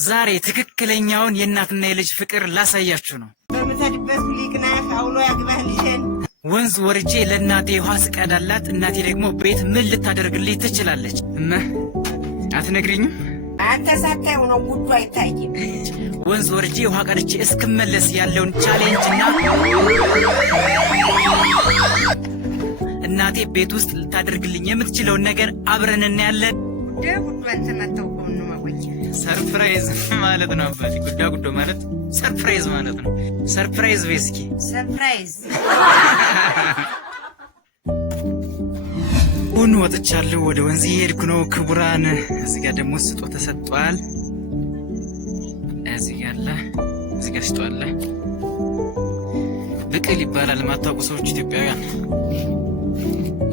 ዛሬ ትክክለኛውን የእናትና የልጅ ፍቅር ላሳያችሁ ነው። በምትሄድበት ሊቅናህ አውሎ ያግባህ ልጅን። ወንዝ ወርጄ ለእናቴ ውሃ ስቀዳላት እናቴ ደግሞ ቤት ምን ልታደርግልኝ ትችላለች? አትነግሪኝም? አንተ ሳታየው ነው ጉዱ አይታይም። ወንዝ ወርጄ ውሃ ቀድቼ እስክመለስ ያለውን ቻሌንጅና እናቴ ቤት ውስጥ ልታደርግልኝ የምትችለውን ነገር አብረን እናያለን። ጉዱ አንተ መተው ነው ማወቅ ሰርፕራይዝ ማለት ነው። አባቴ ጉዶ ማለት ሰርፕራይዝ ማለት ነው። ሰርፕራይዝ ቤስኪ ሰርፕራይዝ ሁን ወጥቻለሁ። ወደ ወንዝ እየሄድኩ ነው። ክቡራን እዚህ ጋር ደግሞ ስጦ ተሰጥቷል። እዚህ ጋር ስጦ አለ። ብቅል ይባላል። ማታውቁ ሰዎች ኢትዮጵያውያን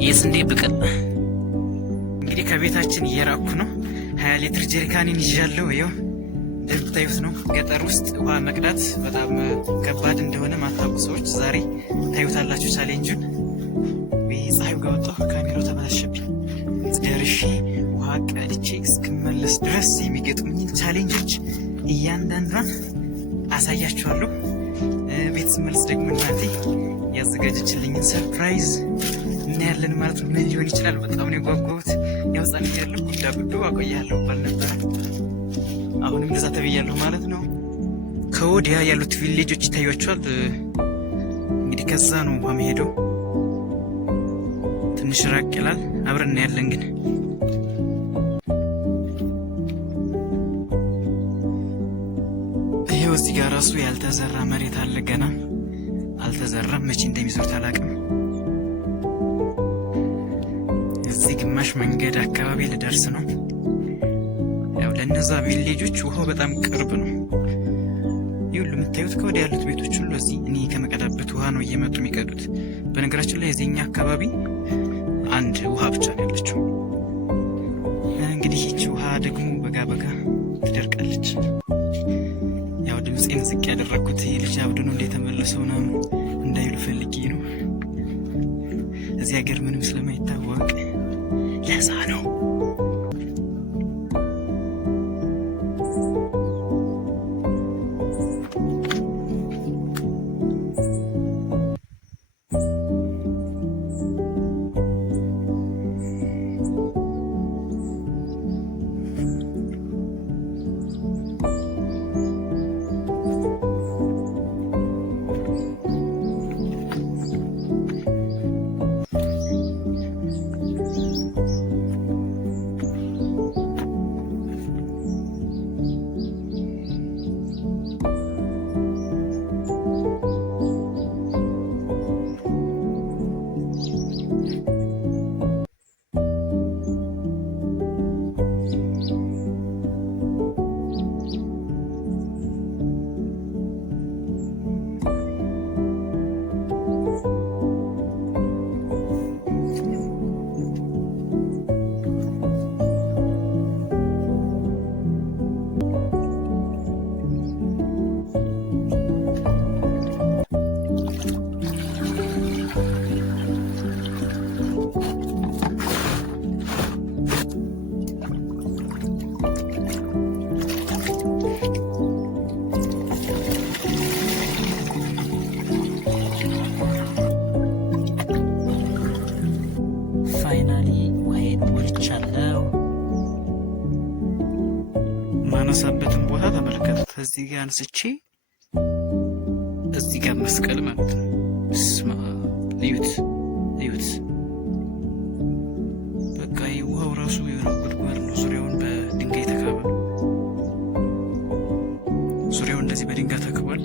የስንዴ ብቅል። እንግዲህ ከቤታችን እየራኩ ነው። 20 ሊትር ጀሪካንን ይዣለሁ። ይኸው እንደምታዩት ነው። ገጠር ውስጥ ውሃ መቅዳት በጣም ከባድ እንደሆነ ማታውቁ ሰዎች ዛሬ ታዩታላችሁ ቻሌንጁን። ፀሐዩ ጋር ወጣሁ፣ ካሜራው ተበላሸብኝ። ደርሼ ውሃ ቀድቼ እስክመለስ ድረስ የሚገጥሙኝን ቻሌንጆች እያንዳንዷን አሳያችኋለሁ። ቤት ስመልስ ደግሞ እናቴ ያዘጋጀችልኝን ሰርፕራይዝ እናያለን ማለት ነው። ምን ሊሆን ይችላል? በጣም ነው የጓጓሁት። ያው ሕፃን እያለሁ ጉዶ አቆያለሁ ባል ነበረ። አሁንም እንደዛ ተብያለሁ ማለት ነው። ከወዲያ ያሉት ቪሌጆች ይታያቸዋል። እንግዲህ ከዛ ነው ውሃ መሄደው። ትንሽ ራቅ ይላል። አብረን እናያለን። ግን ይሄው እዚህ ጋር ራሱ ያልተዘራ መሬት አለ። ገና አልተዘራም። መቼ እንደሚዘሩት አላውቅም። እዚህ ግማሽ መንገድ አካባቢ ልደርስ ነው። ያው ለነዛ ቪሌጆች ውሃው በጣም ቅርብ ነው። ይህ ሁሉ የምታዩት ከወዲያ ያሉት ቤቶች ሁሉ እዚህ እኔ ከመቀዳበት ውሃ ነው እየመጡ የሚቀዱት። በነገራችን ላይ እዚህኛ አካባቢ አንድ ውሃ ብቻ ነው ያለችው። እንግዲህ ይህች ውሃ ደግሞ በጋ ትደርቃለች። ያው ድምፄን ዝቅ ያደረግኩት ይህ ልጅ አብዶ ነው እንደተመለሰው ምናምን እንዳይሉ ፈልጌ ነው። እዚህ ሀገር ምንም ስለማይታወቅ ለዛ ነው። ማነሳበትን ቦታ ተመለከቱት። እዚህ ጋር አንስቼ እዚህ ጋር መስቀል ማለት ነው። ስማ እዩት። በቃ ውሃው ራሱ የሆነ ጉድጓድ ነው። ዙሪያውን በድንጋይ ተካበ ነው። ዙሪያውን እንደዚህ በድንጋይ ተክቧል።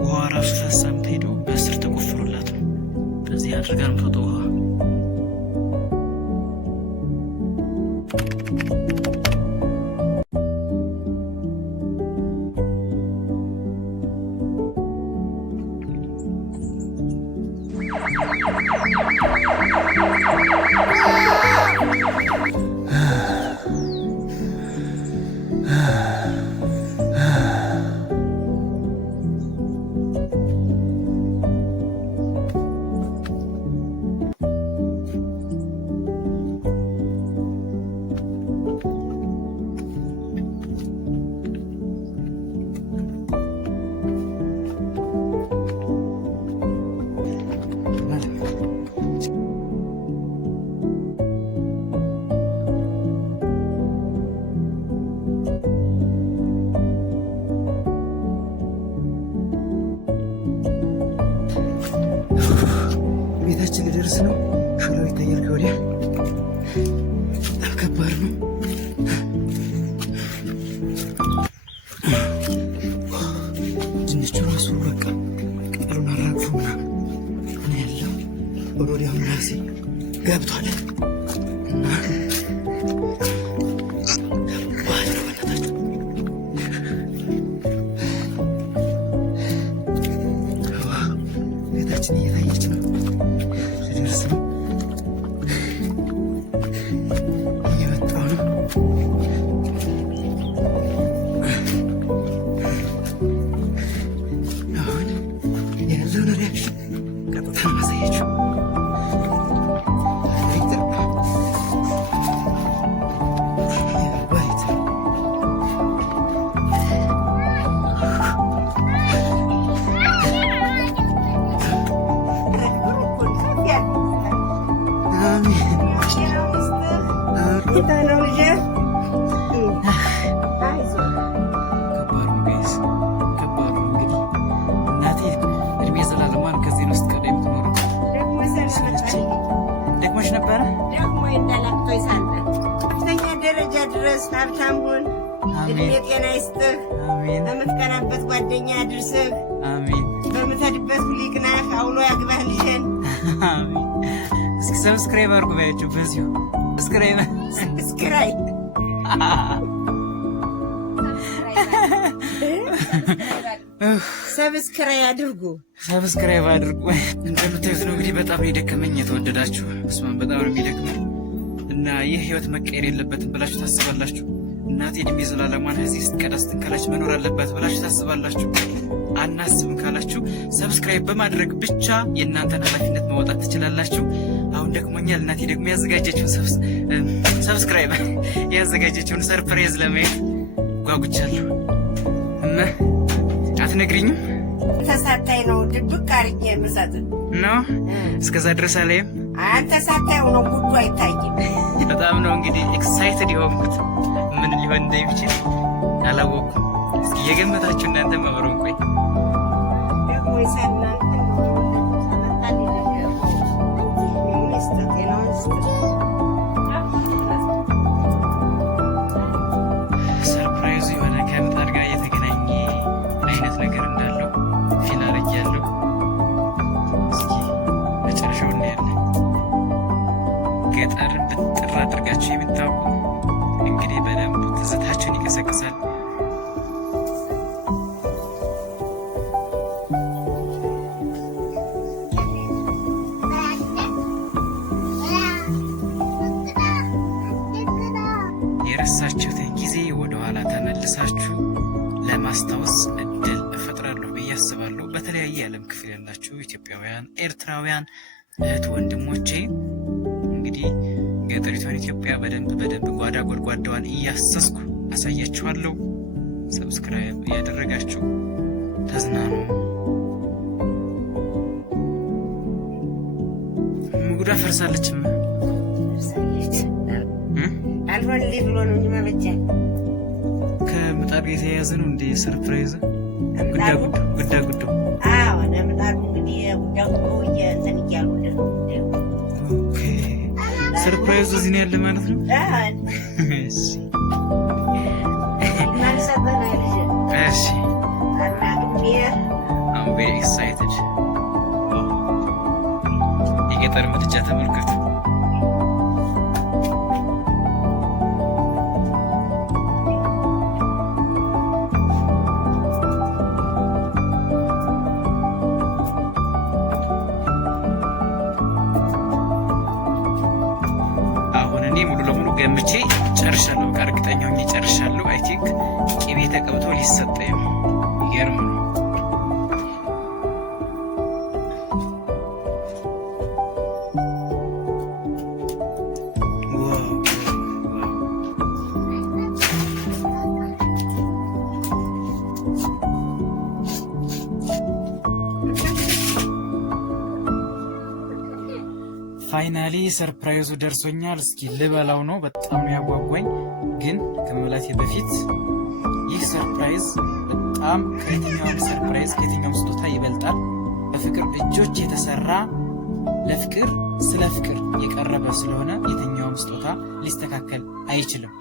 ውሃ ራሱ ፈሳ የምትሄደው በስር ተቆፍሮላት ነው። በዚህ አድርጋ ነው የምትወጣው ውሃ። ልደርስ ነው። ሾላው ይታያል ከወዲያ። በጣም ከባድ ነው። ድንቹ ራሱ በቃ ቅጠሉን አራግፎ ምናምን ነው ያለው። ወዲያው ራሴ ገብቷል እና ቤታችን እየታየች ነው። ልደርስ ነው። እየመጣሁ ነው። አሁን ያለውን ሪያክሽን ቀጥታ ነው ማሳያችሁ። ደረጃ ድረስ ሀብታም ሁን፣ እድሜ ጤና ይስጥህ፣ በምትቀናበት ጓደኛ ያድርስህ፣ በምትሄድበት ሁሉ ይቅናህ፣ አውሎ ያግባህ ልጅህን። እስኪ ሰብስክራይብ አድርጉ ባያችሁ። በዚሁ ሰብስክራይብ ሰብስክራይብ አድርጉ። እንደምታዩት ነው እንግዲህ በጣም ነው የደከመኝ። የተወደዳችሁ እስማን በጣም ነው የሚደክመው እና ይህ ህይወት መቀየር የለበትም ብላችሁ ታስባላችሁ? እናቴ እድሜ ዘላለሟን እዚህ ስትቀዳ ስትንከላች መኖር አለባት ብላችሁ ታስባላችሁ? አናስብም ካላችሁ ሰብስክራይብ በማድረግ ብቻ የእናንተን ኃላፊነት መወጣት ትችላላችሁ። አሁን ደክሞኛል። እናቴ ደግሞ ያዘጋጀችውን ሰብስክራይብ ያዘጋጀችውን ሰርፕራይዝ ለማየት ጓጉቻለሁ እና አትነግሪኝም? ተሳታይ ነው ድብቅ አርጌ የምሰጥ ነው። እስከዛ ድረስ አላየም። አንተ ሳታየው ነው ጉዱ አይታይም። በጣም ነው እንግዲህ ኤክሳይትድ የሆንኩት። ምን ሊሆን እንደሚችል አላወቅኩም። እስኪ የገመታችሁ እናንተ ማብረን ቆይ ደግሞ ይሰናል ሰርፕራይዙ የሆነ ከምጣድ ጋር የተገናኘ አይነት ነገር እንዳለው ፊል አድርጌያለሁ። እስኪ መጨረሻው እናያለን። ገጠርን ብጥር አድርጋችሁ የምታውቁ እንግዲህ በደንብ ትዝታችሁን ይቀሰቅሳል። የረሳችሁትን ጊዜ ወደኋላ ተመልሳችሁ ለማስታወስ እድል እፈጥራለሁ ብዬ አስባለሁ። በተለያየ የዓለም ክፍል ያላችሁ ኢትዮጵያውያን፣ ኤርትራውያን እህት ወንድሞቼ እንግዲህ ገጠሪቷን ኢትዮጵያ በደንብ ጓዳ ጎድጓዳዋን እያሰስኩ አሳያችኋለሁ። ሰብስክራይብ እያደረጋችሁ ተዝናኑ። ሙጉዳ ፈርሳለችም አልሆንልኝ ብሎ ነው እንጂ ከምጣድ የተያያዘ ነው እንደ ሰርፕራይዝ ጉዳ አዎ ለምጣዱ እንግዲህ ጉዳ እንትን እያሉልን ነው። ሰርፕራይዙ እዚህ ነው ያለ ማለት ነው። እሺ እሺ I'm very excited። የገጠር ምድጃ ተመልከቱ። ሙሉ ለሙሉ ገምቼ ጨርሻለሁ። እርግጠኛ ሆኜ ጨርሻለሁ። አይ ቲንክ ቅቤ ተቀብቶ ሊሰጠኝ ነው። ይገርም ነው። ፋይናሊ ሰርፕራይዙ ደርሶኛል። እስኪ ልበላው ነው። በጣም ያጓጓኝ። ግን ከመብላቴ በፊት ይህ ሰርፕራይዝ በጣም ከየትኛውም ሰርፕራይዝ ከየትኛውም ስጦታ ይበልጣል። በፍቅር እጆች የተሰራ ለፍቅር ስለ ፍቅር የቀረበ ስለሆነ የትኛውም ስጦታ ሊስተካከል አይችልም።